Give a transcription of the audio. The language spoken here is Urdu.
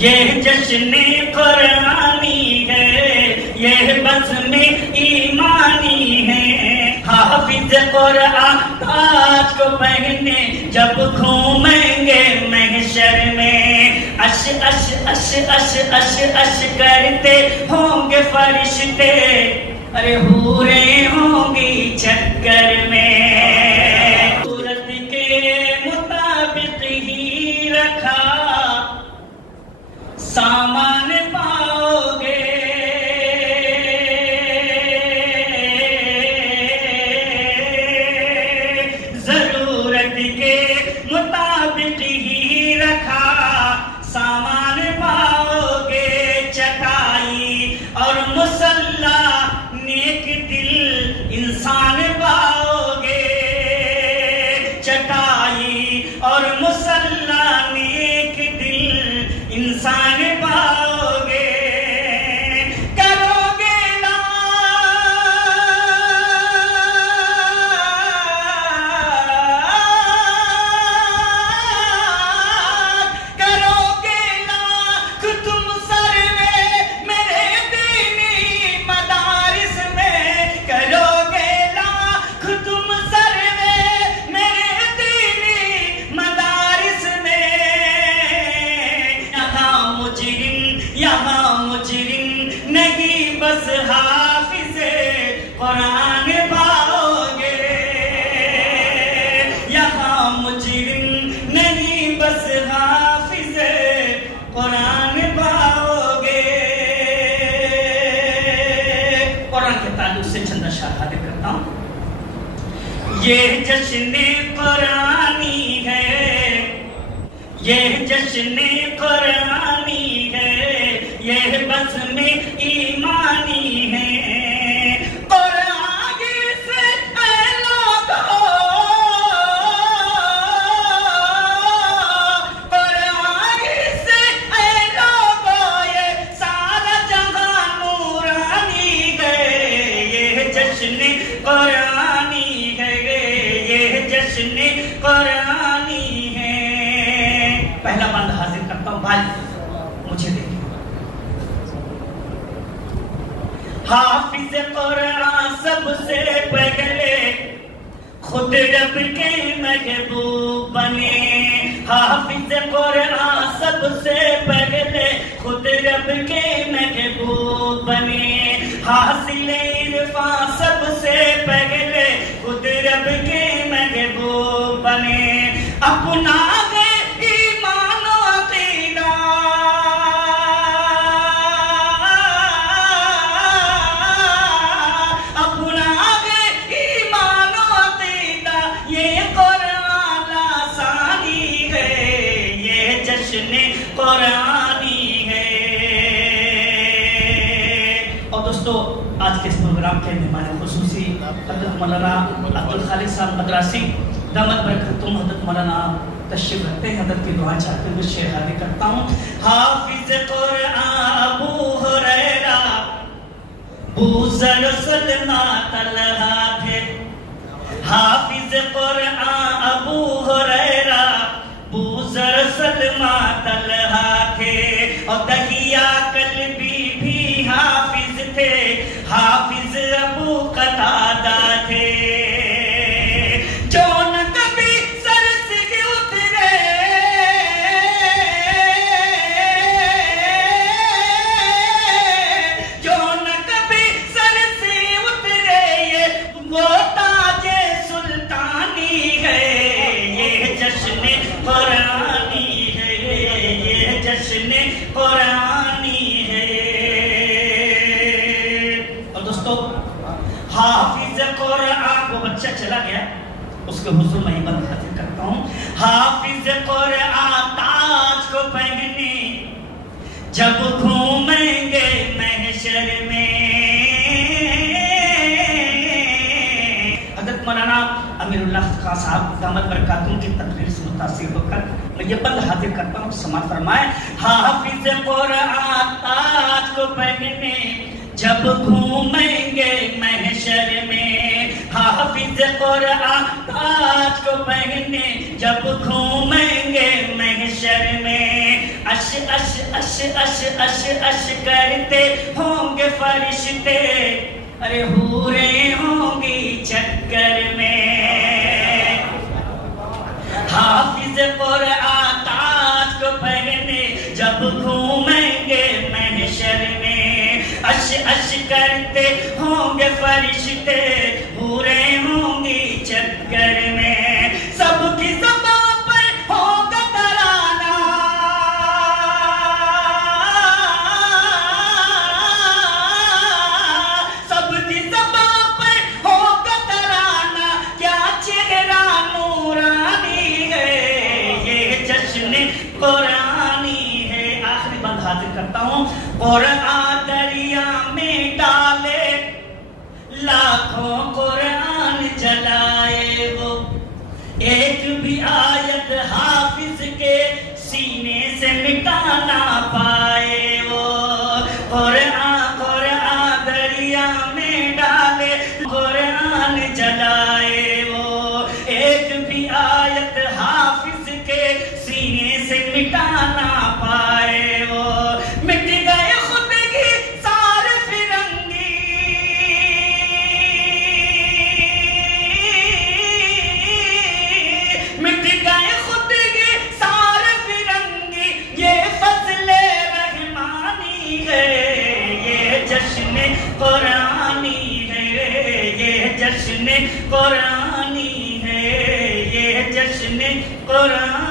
یہ جشن قرآنی ہے، یہ بزم ایمانی ہے، حافظ قرآن تاج کو پہنے جب گھومیں گے محشر میں، اش اش اش اش اش اش کرتے ہوں گے فرشتے، ارے حوریں ہوں گی چکر میں، صورت کے مطابق ہی رکھا سامان پاؤ گے، ضرورت کے مطابق ہی رکھا سامان پاؤ گے، چٹائی اور مصلا نیک دل انسان پاؤ گے، چٹائی اور مصلا نیک دل انسان پاؤ گے، کرو گے لاکھ تم سروے میرے دینی مدارس میں، کرو گے لاکھ تم سروے میرے دینی مدارس میں، یہاں مجرم نہیں بس حافظ قرآن پاؤ گے، یہاں مجرم نہیں بس حافظ قرآن پاؤ گے۔ قرآن کے تعلق سے چند اشعار حاضر کرتا ہوں۔ یہ جشن قرآنی ہے، یہ جشن قرآنی ہے، یہ بزم ایمانی ہے، قرآن سے اے لوگو، قرآن سے اے لوگو، یہ سارا جہاں نورانی ہے، یہ جشن قرآنی ہے، یہ جشن قرآنی ہے۔ پہلا بند حاضر کرتا ہوں، بھائی مجھے دیکھیں۔ حافظ قرآن سب سے پہلے خود رب کے محبوب بنے، حافظ قرآن سب سے پہلے خود رب کے محبوب بنے، حاصل عرفان سب سے پہلے خود رب کے محبوب بنے، اپنا قرآنی ہے۔ اور دوستو، آج کے اس پروگرام کے مہمان خصوصی حضرت مولانا عبدالخالق صاحب مدراسی دامت برکاتہم، حضرت مولانا تشریف رکھتے ہیں، حضرت کی دعائیں چاہتے ہوئے شعر حاضر کرتا ہوں۔ حافظ قرآن ابو ہریرہ بوذر سلمہ طلحہ تھے، حافظ قرآن ابو ہریرہ بوذر سلمہ طلحہ تھے، اور دہیہ کلبی بھی حافظ تھے، حافظ ابو قتادہ تھے، جو نہ کبھی سر سے اترے، جو نہ کبھی سر سے اترے، یہ وہ تاج سلطانی ہے، یہ جشن قرآنی ہے، یہ جشن قرآنی ہے۔ اور دوستو، حافظ قرآن وہ بچہ چلا گیا، اس کے حضور میں بند حاضر کرتا ہوں۔ حافظ قرآن تاج کو پہنے جب گھومیں گے محشر میں، حضرت مولانا امیر اللہ خان صاحب دامت برکاتہم کی تقریر سے متاثر ہو کر میں یہ بند حاضر کرتا ہوں، سماعت فرمائیں۔ حافظ قرآن تاج کو پہنے جب گھومیں گے محشر میں، حافظ قرآن تاج کو پہنے جب گھومیں گے محشر میں، اش اش اش اش اش اش کرتے ہوں گے فرشتے ارے حوریں ہوں گی چکر میں حافظ قرآن تاج کو پہنے جب گھومیں گے محشر میں اش اش کرتے ہوں گے فرشتے حوریں ہوں گی چکر میں سب کی زبان پر ہوگا ترانہ سب کی زبان پر ہوگا ترانہ کیا چہرہ نورانی ہے یہ جشن قرآنی ہے آخری بند حاضر کرتا ہوں قرآن دریا میں ڈالے لاکھوں قرآن جلائے وہ ایک بھی آیت حافظ کے سینے سے مٹا نہ پائے وہ قرآن دریا میں ڈالے قرآن جلائے وہ ایک بھی آیت حافظ کے سینے سے مٹا نہ پائے وہ مٹ گئے خودگی سارے فرنگی مٹ گئے خودگی سارے فرنگی یہ فضل رحمانی ہے یہ جشن قرآنی ہے یہ جشن قرآنی ہے یہ جشن قرآن